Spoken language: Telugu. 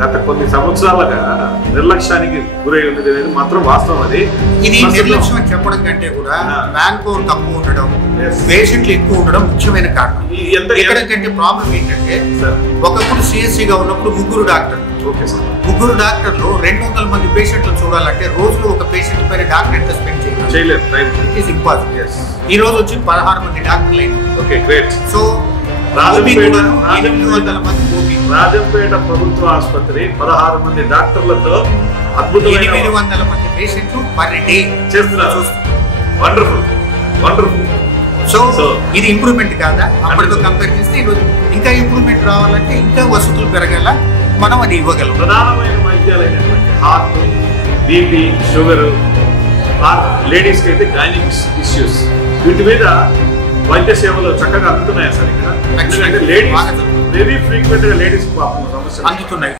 గత కొన్ని సంవత్సరాలుగా నిర్లక్ష్యానికి గురై ఉన్నది అనేది మాత్రం వాస్తవం. అది ఇది నిర్లక్ష్యం అని చెప్పడం కంటే కూడా మ్యాన్ పవర్ తక్కువ ఉండడం, పేషెంట్లు ఎక్కువ ఉండడం ముఖ్యమైన కారణం. ఎక్కడికంటే ప్రాబ్లం ఏంటంటే ఒకప్పుడు సిఎస్సిగా ఉన్నప్పుడు ముగ్గురు డాక్టర్లు 200 మంది పేషెంట్లు చూడాలంటే రోజులో ఒక పేషెంట్ పైన డాక్టర్ ఎంత స్పెండ్ చేయలేదు. It impossible. ఈ రోజు వచ్చి 16 మంది డాక్టర్లు అయింది. సో రాజంపేట ప్రభుత్వ ఆసుపత్రి 16 మంది డాక్టర్లతో అద్భుతమైన 800 మంది పేషెంట్లు పర్ డే చేస్తున్నారు. Wonderful wonderful. సో ఇది ఇంప్రూవ్మెంట్ కాదా? అప్పటితో కంపేర్ చేస్తే ఈరోజు ఇంకా ఇంప్రూవ్మెంట్ రావాలంటే ఇంకా వసతులు పెరగాల, మనం అది ఇవ్వగలం. ప్రధానమైన వైద్యాలైనటువంటి హార్ట్, బీపీ, షుగర్, లేడీస్కి అయితే గైనిక్ ఇష్యూస్, వీటి మీద వైద్య సేవలు చక్కగా అందుతున్నాయా సార్ ఇక్కడ? ఎందుకంటే లేడీస్ వెరీ ఫ్రీక్వెంట్ గా లేడీస్ పాపం సమస్యలు అందుతున్నాయి.